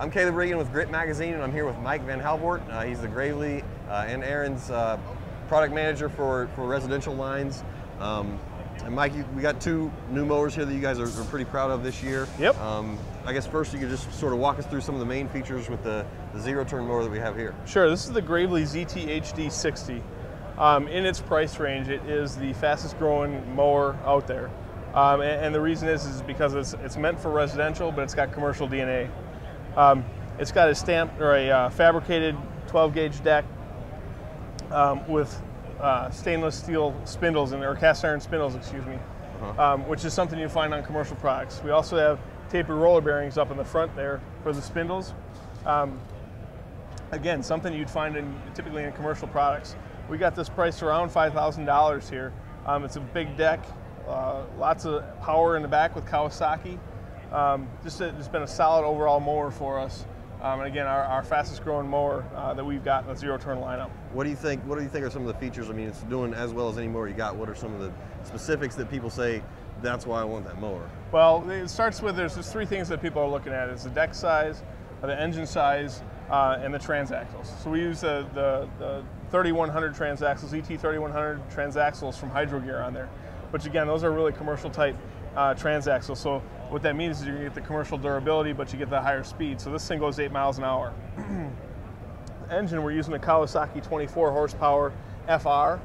I'm Caleb Regan with Grit Magazine, and I'm here with Mike Van Halvoort. He's the Gravely and Aaron's product manager for residential lines. And Mike, we got two new mowers here that you guys are pretty proud of this year. Yep. I guess first you could just sort of walk us through some of the main features with the zero-turn mower that we have here. Sure, this is the Gravely ZT HD 60. In its price range, it is the fastest growing mower out there. And the reason is because it's meant for residential, but it's got commercial DNA. It's got a stamped or a fabricated 12-gauge deck with stainless steel spindles or cast iron spindles, excuse me, which is something you find on commercial products. We also have tapered roller bearings up in the front there for the spindles. Again, something you'd find typically in commercial products. We got this priced around $5,000 here. It's a big deck, lots of power in the back with Kawasaki. It's been a solid overall mower for us. And again, our fastest growing mower that we've got in the zero-turn lineup. What do you think are some of the features? I mean, it's doing as well as any mower you got. What are some of the specifics that people say, that's why I want that mower? Well, it starts with, there's three things that people are looking at. It's the deck size, the engine size, and the transaxles. So we use the 3100 transaxles, ET 3100 transaxles from Hydro Gear on there. Which again, those are really commercial type transaxles. So what that means is you get the commercial durability, but you get the higher speed. So this thing goes 8 miles an hour. The engine, we're using a Kawasaki 24 horsepower FR.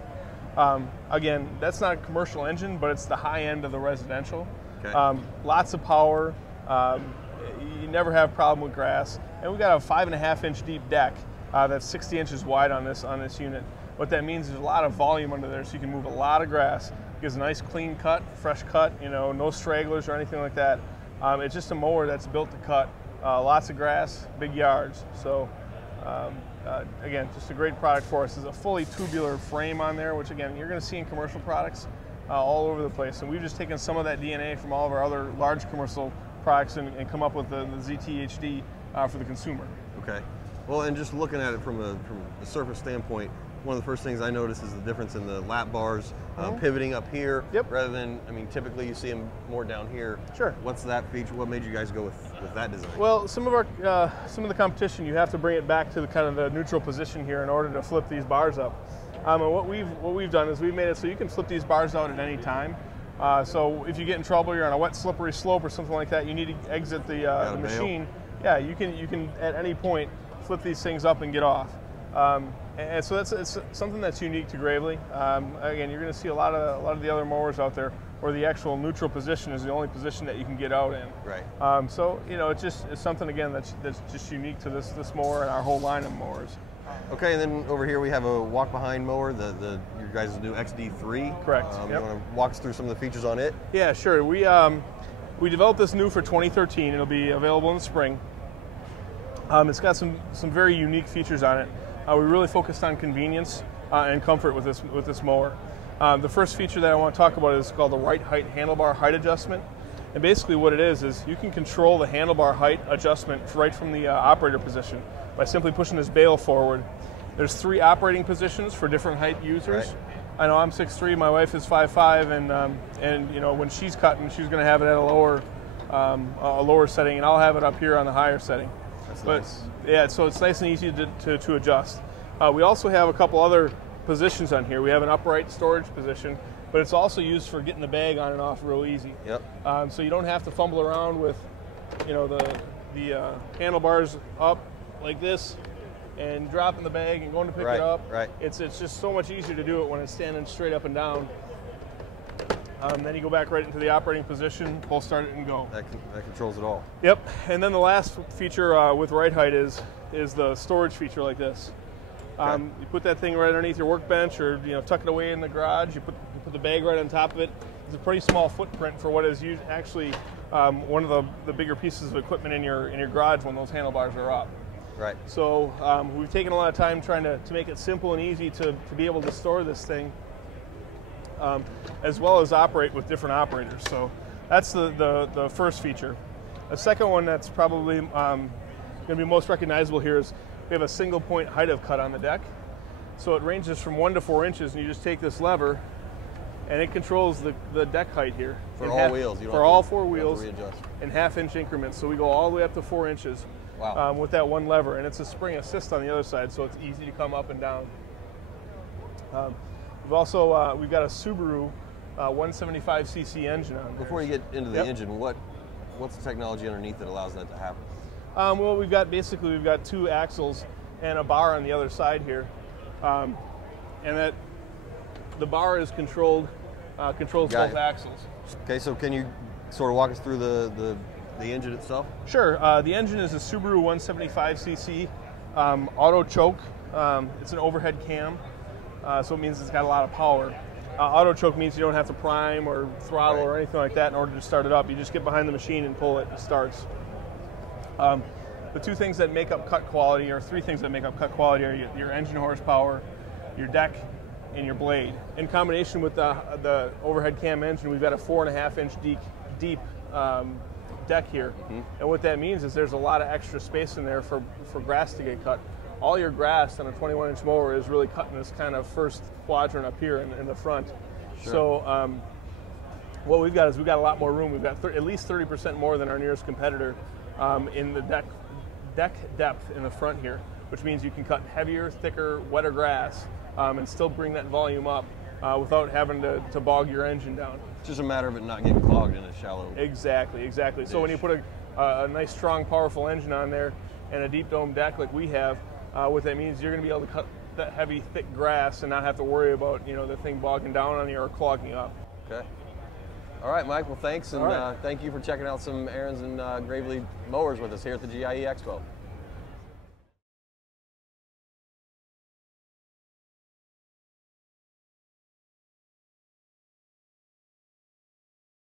Again, that's not a commercial engine, but it's the high end of the residential. Okay. Lots of power. You never have a problem with grass. And we've got a 5.5-inch deep deck that's 60 inches wide on this unit. What that means is a lot of volume under there, so you can move a lot of grass. Gives a nice clean cut, fresh cut, no stragglers or anything like that. It's just a mower that's built to cut. Lots of grass, big yards. So again, just a great product for us. There's a fully tubular frame on there, which again, you're gonna see in commercial products all over the place. And we've just taken some of that DNA from all of our other large commercial products and come up with the ZT HD for the consumer. Okay. Well, and just looking at it from a surface standpoint, one of the first things I notice is the difference in the lap bars pivoting up here rather than, I mean, typically you see them more down here. Sure. What's that feature? What made you guys go with that design? Well, some of the competition, you have to bring it back to the kind of the neutral position here in order to flip these bars up. And what we've done is we've made it so you can flip these bars out at any time. So if you get in trouble, you're on a wet, slippery slope or something like that, you need to exit the machine. Yeah, you can at any point flip these things up and get off. And so it's something that's unique to Gravely. Again, you're going to see a lot of the other mowers out there where the actual neutral position is the only position that you can get out in. Right. So it's something again that's just unique to this mower and our whole line of mowers. Okay, and then over here we have a walk-behind mower, your guys' new XD3. Correct. You want to walk us through some of the features on it? Yeah, sure. We developed this new for 2013. It'll be available in the spring. It's got some very unique features on it. We really focused on convenience and comfort with this mower. The first feature that I want to talk about is called the right height handlebar height adjustment. And basically what it is you can control the handlebar height adjustment right from the operator position by simply pushing this bail forward. There's 3 operating positions for different height users. Right. I know I'm 6'3", my wife is 5'5", and when she's cutting, she's going to have it at a lower setting, and I'll have it up here on the higher setting. That's nice. Yeah, so it's nice and easy to adjust. We also have a couple other positions on here. We have an upright storage position, but it's also used for getting the bag on and off real easy. Yep. So you don't have to fumble around with, the handlebars up like this and dropping the bag and going to pick it up. Right. It's just so much easier to do it when it's standing straight up and down. Then you go back right into the operating position, pull start it, and go. That controls it all. Yep. And then the last feature with right height is the storage feature like this. Okay. You put that thing right underneath your workbench, or tuck it away in the garage. You put the bag right on top of it. It's a pretty small footprint for what is actually one of the bigger pieces of equipment in your garage when those handlebars are up. Right. So we've taken a lot of time trying to make it simple and easy to be able to store this thing. As well as operate with different operators. So that's the first feature. The second one that's probably going to be most recognizable here is we have a single point height of cut on the deck. So it ranges from 1 to 4 inches, and you just take this lever and it controls the deck height here. For all wheels? For all 4 wheels in 1/2 inch increments. So we go all the way up to 4 inches. Wow. with that one lever, and it's a spring assist on the other side, so it's easy to come up and down. We've also we've got a Subaru 175cc engine on there. Before you get into the engine, what's the technology underneath that allows that to happen? Well, we've got 2 axles and a bar on the other side here, and that the bar is controls both axles. Okay, so can you sort of walk us through the engine itself? Sure. The engine is a Subaru 175cc auto choke. It's an overhead cam, so it means it's got a lot of power. Auto choke means you don't have to prime or throttle or anything like that in order to start it up. You just get behind the machine and pull it, and it starts. The 2 things that make up cut quality, or 3 things that make up cut quality, are your engine horsepower, your deck, and your blade. In combination with the overhead cam engine, we've got a 4.5-inch deep deck here. And what that means is there's a lot of extra space in there for grass to get cut. All your grass on a 21-inch mower is really cut in this kind of first quadrant up here in the front. Sure. So what we've got is we've got a lot more room. We've got at least 30% more than our nearest competitor in the deck depth in the front here, which means you can cut heavier, thicker, wetter grass and still bring that volume up without having to bog your engine down. It's just a matter of it not getting clogged in a shallow. Exactly. So when you put a nice, strong, powerful engine on there and a deep dome deck like we have, what that means is you're going to be able to cut that heavy, thick grass and not have to worry about the thing bogging down on you or clogging up. Okay. All right, Mike. Well, thanks, and thank you for checking out some Aaron's and Gravely mowers with us here at the GIE Expo.